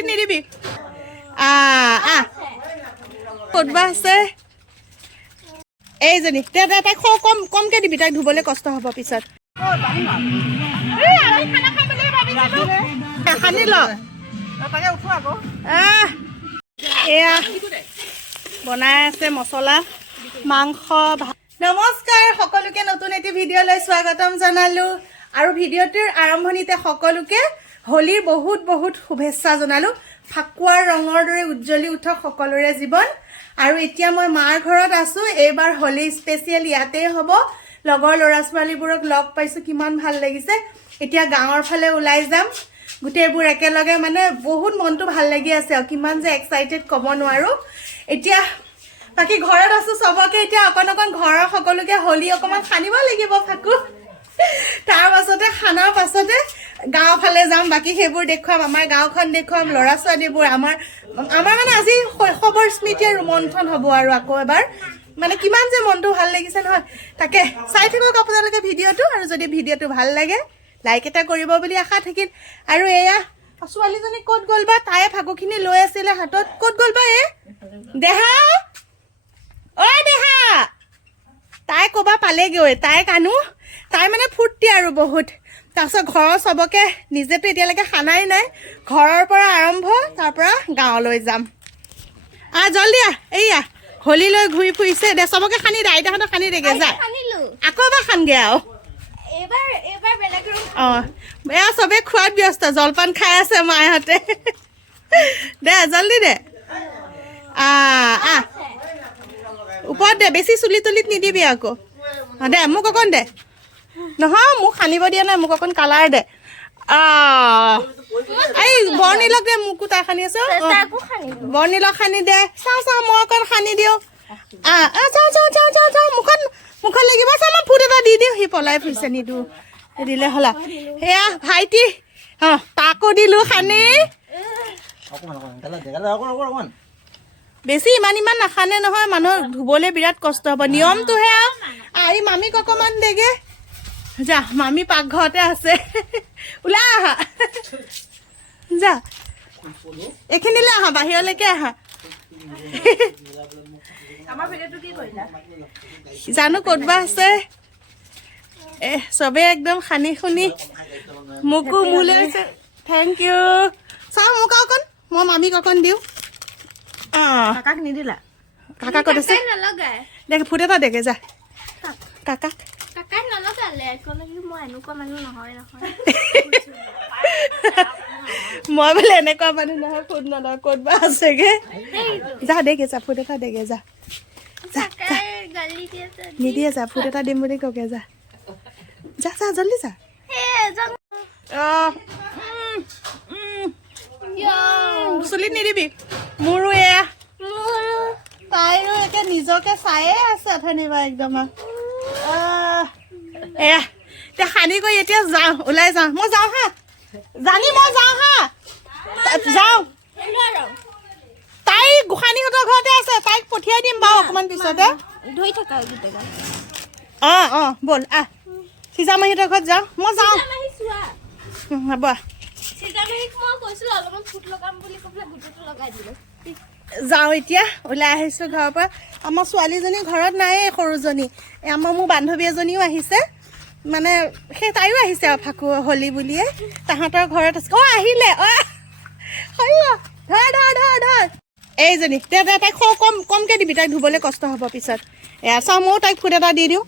চুলিত নিদিবি ক'তবা আছে এইজনী তাইক কমকে দিবি তাইক ধুবলৈ কষ্ট হ'ব পিছত সানি ল এয়া বনাই আছে মছলা মাংস নমস্কাৰ সকলোকে নতুন এটি ভিডিঅ'লৈ স্বাগতম জনালো আৰু ভিডিঅ'টোৰ আৰম্ভণিতে সকলোকে হোলীৰ বহুত বহুত শুভেচ্ছা জনালো ফাকুৱাৰ ৰঙৰ দৰে উজ্জ্বলি উঠক সকলোৰে জীৱন আৰু এতিয়া মই মাৰ ঘৰত আছো এইবাৰ হোলী স্পেচিয়েল ইয়াতে হ'ব লগৰ ল'ৰা ছোৱালীবোৰক লগ পাইছো কিমান ভাল লাগিছে এতিয়া গাঁৱৰ ফালে ওলাই যাম গুটেইবোৰ একেলগে মানে বহুত মনটো ভাল লাগি আছে আৰু কিমান যে এক্সাইটেড ক'ব নোৱাৰো এতিয়া বাকি ঘৰত আছো সবকে এতিয়া অকন ঘৰৰ সকলোকে হোলী অকমান খানিব লাগিব ফাকু তাৰ পাছতে খানাৰ পাছতে গাঁও ফালে যাম বাকি হেবোৰ দেখুৱাম আমাৰ গাঁওখন দেখুৱাম ল'ৰা ছোৱালীবোৰ আমাৰ মানে আজি শৈশৱৰ স্মৃতিৰ ৰোমন্থন হ'ব আৰু আকৌ এবাৰ মানে কিমান যে মনটো ভাল লাগিছে নহয় তাকে চাই থাকক আপোনালোকে ভিডিঅ'টো আৰু যদি ভিডিঅ'টো ভাল লাগে লাইক এটা কৰিব বুলি আশা থাকিল আৰু এয়া ছোৱালীজনী ক'ত গ'ল বা তাই ফাকুখিনি লৈ আছিলে হাতত ক'ত গ'ল বা দেহা ঐ দেহা তাই ক'বা পালেগৈ তাই কানো তাই মানে ফূৰ্তি আৰু বহুত তাৰপিছত ঘৰৰ চবকে নিজেতো এতিয়ালৈকে খানাই নাই ঘৰৰ পৰা আৰম্ভ তাৰ পৰা গাঁৱলৈ যাম জলদি এয়া হোলীলৈ ঘূৰি ফুৰিছে দে চবকে খানি দে আইতাহঁতক খানি দেগে যা আকৌ এবাৰ খানগে আৰু এয়া চবে খোৱাত ব্যস্ত জলপান খাই আছে মাহঁতে দে জলদি দে ওপৰত দে বেছি চুলি তুলিত নিদিবি আকৌ দে মোক অকণ দে নহয় মোক সানিব দিয়া নাই মোক অকণ কালাৰ দে এই বৰ্ণিলক দে মোকো তাই সানি আছো বৰ্ণিলক সানি দে চাওঁ মই অকণ সানি দিওঁ চাওঁ মুখত লাগিব চা মই ফুট এটা দি দিওঁ সি পলাই ফুৰিছে নিদিওঁ দিলে হলা সেয়া ভাইটি তাকো দিলো সানি বেছি ইমান নাখানে নহয় মানুহ ধুবলৈ বিৰাট কষ্ট হ'ব নিয়মটোহে আহি মামীক অকণমান দেগে যা মামী পাকঘৰতে আছে ওলাই আহা যা এইখিনিলৈ আহা বাহিৰলৈকে আহা জানো ক'তবা আছে চবে একদম সানি শুনি মোকো মোলৈ আছে থেংক ইউ চাওঁ মোক অকণ মই মামীক অকণ দিওঁ কাকাক নিদিলা কাকা ক'ত আছে দেখ ফুট এটা দেখে যা কাকাক মই বোলে এনেকুৱা মানুহ নহয় ফুট নলওঁ ক'তবা আছেগে যা দেগে যা ফুট এটা দেগে যা নিদিয়ে যা ফুট এটা দিম বুলি ককে যা যা যা জলদি যা চুলিত নিদিবি মোৰো এয়া তাইৰো একে নিজকে চায়ে আছে অথনিবা একদম এয়া এতিয়া সানি কৰি এতিয়া যাওঁ ওলাই যাওঁ মই যাওঁ হা জানি মই যাওঁ হা যাওঁ তাই গোসাঁনীহঁতৰ ঘৰতে আছে তাইক পঠিয়াই দিম বাৰু অকণমান পিছতে ধুই থকা ব'ল চিজামাহীহঁতৰ ঘৰত যাওঁ মই যাওঁ হ'ব যাওঁ এতিয়া ওলাই আহিছোঁ ঘৰৰ পৰা আমাৰ ছোৱালীজনী ঘৰত নাইয়ে সৰুজনী মোৰ বান্ধৱী এজনীও আহিছে মানে সেই তাইও আহিছে আৰু ফাকু হোলী বুলিয়ে তাহাঁতৰ ঘৰত আছে আহিলে ধৰ এইজনী তাইক কমকে দিবি তাইক ধুবলৈ কষ্ট হ'ব পিছত এয়া চাওঁ ময়ো তাইক ফুট এটা দি দিওঁ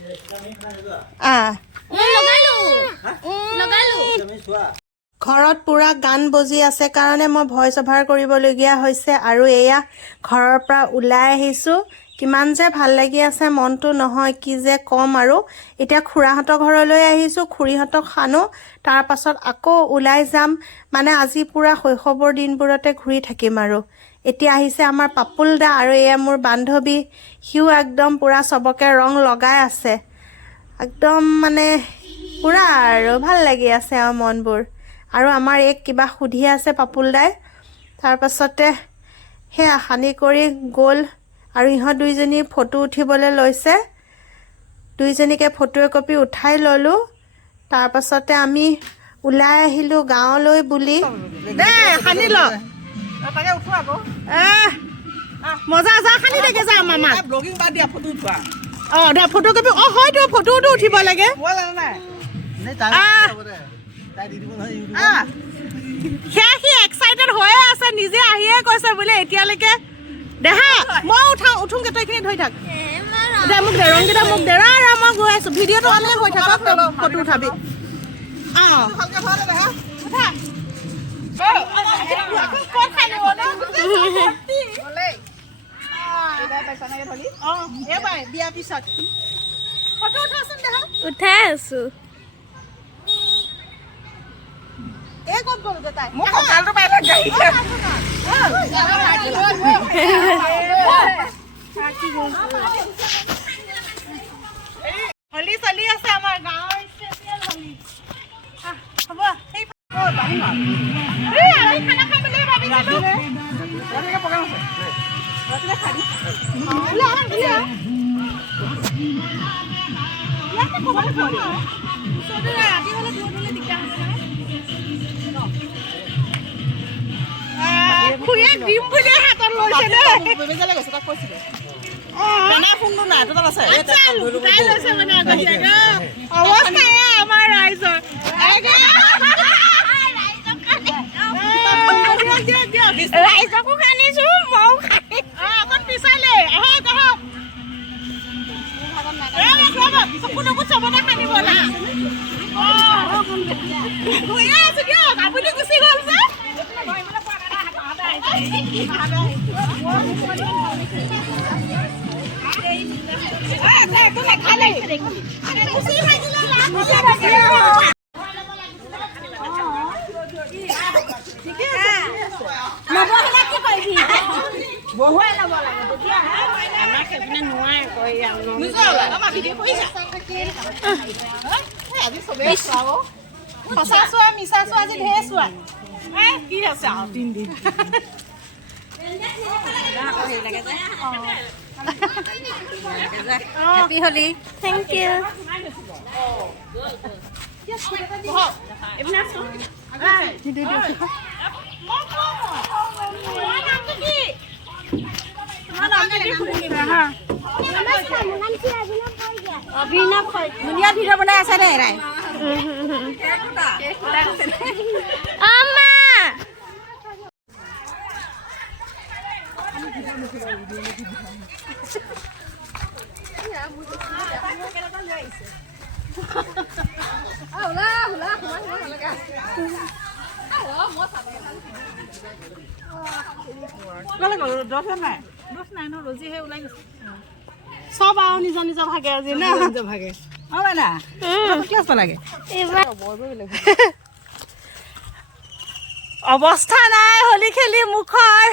ঘৰত পুৰা গান বজি আছে কাৰণে মই ভইচ অভাৰ কৰিবলগীয়া হৈছে আৰু এয়া ঘৰৰ পৰা ওলাই আহিছোঁ কিমান যে ভাল লাগি আছে মনটো নহয় কি যে কম আৰু এতিয়া খুৰাহঁতৰ ঘৰলৈ আহিছোঁ খুৰীহঁতক সানো তাৰ পাছত আকৌ ওলাই যাম মানে আজি পুৰা শৈশৱৰ দিনবোৰতে ঘূৰি থাকিম আৰু এতিয়া আহিছে আমাৰ পাপুল দা আৰু এয়া মোৰ বান্ধৱী সিও একদম পুৰা চবকে ৰং লগাই আছে একদম মানে পুৰা আৰু ভাল লাগি আছে আৰু মনবোৰ আৰু আমাৰ এক কিবা সুধি আছে পাপুল দাই তাৰ পাছতে সেয়া সানি কৰি গ'ল আৰু ইহঁত দুইজনী ফটো উঠিবলৈ লৈছে দুইজনীকে ফটো একপি উঠাই ল'লোঁ তাৰ পাছতে আমি ওলাই আহিলোঁ গাঁৱলৈ বুলি দে সানি ল তাকে উঠোৱা আকৌ মজা যা খালি থাকে যা মামা ব্লগিং বাদ দিয়া ফটো উঠোৱা দে ফটো কপি হয়তো ফটোটো উঠিব লাগে মই জানা নাই সেয়া সি এক্সাইটেড হৈয়ে আছে নিজে আহিয়ে কৈছে বোলে এতিয়ালৈকে দেহা মই উঠোংগে তই এইখিনি ধৰি থাক দে মোক দে ৰংগীতা মোক দে মই গৈ আছো ভিডিঅ'টো অনলাইন হৈ থাকক ফটো উঠাবি উঠাই আছো হলি চলি আছে আমাৰ গাঁৱৰ স্পেচিয়েল হলি হ'ব আমি খানা খাম বুলি খুৰীয়ে দিম বুলিয়ে হাতত লৈছে আমাৰ ৰাইজৰ ৰাইজকো খানিছো ময়ো খাই অকণ পিছালে আহক চকুনকো চবতে খানিব না আপুনি গুচি গ'ল যে সঁচা চোৱা মিছা চোৱা আজি ঢেৰ চোৱা কি আছে আৰু 3 দিন হেপী হলি থেংক ইউ অভিনৱ ধুনীয়া ভিডিঅ' বনাই আছে দে ৰাই আমা চব আৰু নিজৰ নিজৰ ভাগে আজি না নিজৰ ভাগে না ক্লাছ লাগে অৱস্থা নাই হলি খেলি মুখৰ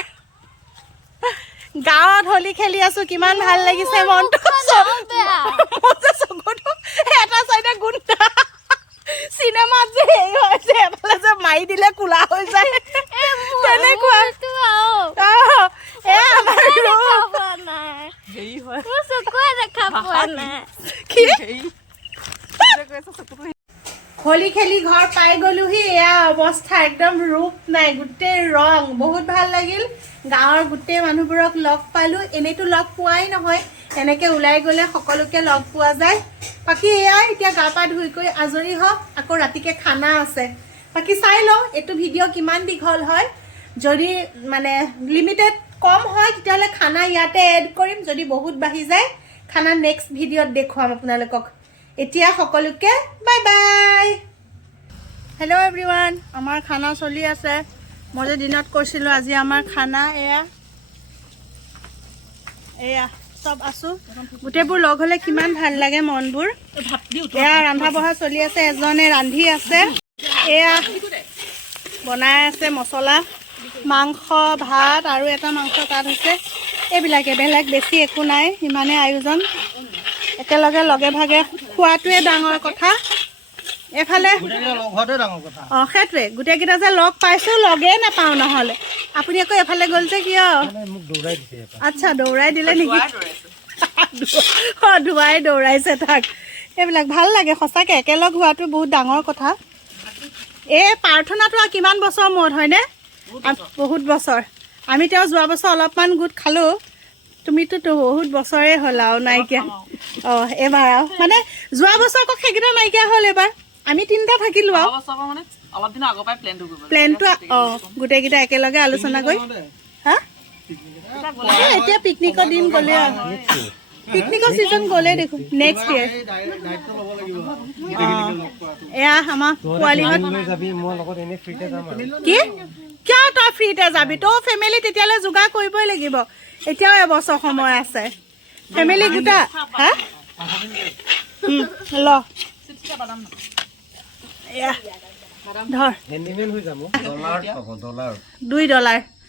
গাঁৱত হলি খেলি আছো কিমান ভাল লাগিছে মনটো চকুটো এটা চাইডে গুণ্ডা চিনেমাত যে হেৰি হয় যে এফালে যে মাৰি দিলে কোলা হৈ যায় তেনেকুৱা হলি খেলি ঘৰ পাই গলোহি এয়া অৱস্থা একদম ৰূপ নাই গোটেই ৰং বহুত ভাল লাগিল গাঁৱৰ গোটেই মানুহবোৰক লগ পালো এনেইতো লগ পোৱাই নহয় এনেকে ওলাই গ'লে সকলোকে লগ পোৱা যায় বাকী এয়া এতিয়া গা পা ধুই কৰি আজৰি হওক আকৌ ৰাতিকে খানা আছে বাকী চাই লওঁ এইটো ভিডিঅ' কিমান দীঘল হয় যদি মানে লিমিটেড কম হয় তেতিয়াহ'লে খানা ইয়াতে এড কৰিম যদি বহুত বাঢ়ি যায় খানা নেক্সট ভিডিঅ'ত দেখুৱাম আপোনালোকক এতিয়া সকলোকে বাই বাই হেল্ল' এভৰিৱান আমাৰ খানা চলি আছে মই যে দিনত কৈছিলোঁ আজি আমাৰ খানা এয়া চব আছোঁ গোটেইবোৰ লগ হ'লে কিমান ভাল লাগে মনবোৰ এয়া ৰন্ধা বঢ়া চলি আছে এজনে ৰান্ধি আছে এয়া বনাই আছে মছলা মাংস ভাত আৰু এটা মাংস তাত আছে এইবিলাকে বেলেগ বেছি একো নাই ইমানে আয়োজন একেলগে লগে ভাগে খোৱাটোৱে ডাঙৰ কথা এফালে সেইটোৱে গোটেইকেইটা যে লগ পাইছোঁ লগেই নাপাওঁ নহ'লে আপুনি আকৌ এফালে গ'ল যে কিয় আচ্ছা দৌৰাই দিলে নেকি ধুৱাই দৌৰাইছে তাক এইবিলাক ভাল লাগে সঁচাকৈ একেলগ হোৱাটো বহুত ডাঙৰ কথা এই প্ৰাৰ্থনাটো কিমান বছৰ মূৰত হয়নে বহুত বছৰ আমি তেওঁ যোৱা বছৰ অলপমান গোট খালোঁ তুমিতো বহুত বছৰে হ'ল আৰু নাইকিয়া অঁ এইবাৰ আৰু মানে যোৱা বছৰ আকৌ সেইকেইটা নাইকিয়া হ'ল এইবাৰ আমি তিনিটা থাকিলোঁ আৰু প্লেনটো অঁ গোটেইকেইটা একেলগে আলোচনা কৰি হা এতিয়া পিকনিকৰ দিন গ'লে আৰু পিকনিকৰ ছিজন গ'লে দেখোন নেক্সট ইয়েৰ এয়া আমাৰ পোৱালিহঁত কি কিয় তই ফ্ৰীতে যাবি তই ফেমিলি তেতিয়ালৈ যোগাৰ কৰিবই লাগিব এতিয়াও এবছৰ সময় আছে ফেমিলি গোটা হা ল এয়া ধৰ $2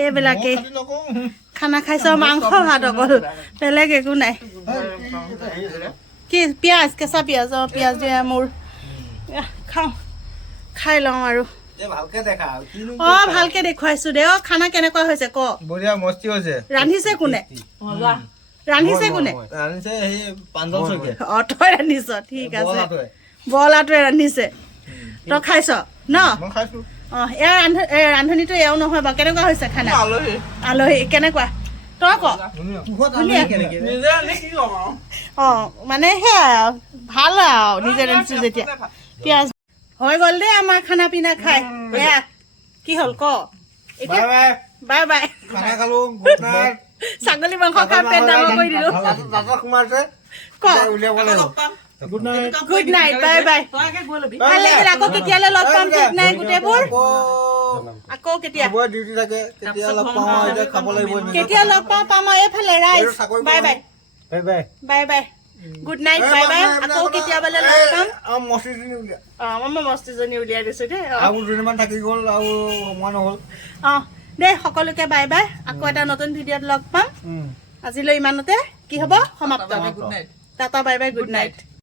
এইবিলাকেই খানা খাইছ মাংস ভাত অকল বেলেগ একো নাই কি পিঁয়াজ কেঁচা পিঁয়াজ অঁ পিঁয়াজ দিয়ে মোৰ খাওঁ খাই লওঁ আৰু অঁ ভালকে দেখুৱাইছো দে অঁ খানা কেনেকুৱা হৈছে ক বঢ়িয়া মস্তি হৈছে ৰান্ধিছে কোনে ৰান্ধিছে কোনে ৰান্ধিছে সেই পাঞ্জল শইকীয়া অঁ তই ৰান্ধিছ ঠিক আছে বৰলাটোৱে ৰান্ধিছে তই খাইছ ন মই খাইছো অঁ এয়া ৰান্ধনীটো এয়াও নহয় বাৰু কেনেকুৱা হৈছে খানা আলহী কেনেকুৱা তই ক অঁ মানে সেয়াই আৰু ভাল আৰু নিজে ৰান্ধিছো যেতিয়া পিঁয়াজ হৈ গ'ল দেই আমাৰ খানা পিনা খাই এয়া কি হ'ল ক এতিয়া বাই বাই খানা খালো গুড নাইট ছাগলী মাংস খাই পেট ডাঙৰ কৰি দিলো দাদা সোমাইছে ক উলিয়াব লাগিব good night good night bye bye ভাল লাগিল আকৌ কেতিয়ালৈ লগ পাম ঠিক নাই গোটেইবোৰ আকৌ কেতিয়া ডিউটি থাকে কেতিয়া লগ পাওঁ এতিয়া খাব লাগিব কেতিয়া লগ পাওঁ পাম আৰু এইফালে ৰাইজ bye bye bye bye bye bye good night bye bye আকৌ কেতিয়াবালৈ লগ পাম মস্তিজনী উলিয়া অঁ মই মস্তিজনী উলিয়াই দিছো দেই আৰু দুদিনমান থাকি গ'ল আৰু সময় নহ'ল অঁ দেই সকলোকে বাই বাই আকৌ এটা নতুন ভিডিঅ'ত লগ পাম আজিলৈ ইমানতে কি হ'ব সমাপ্ত tata bye bye good night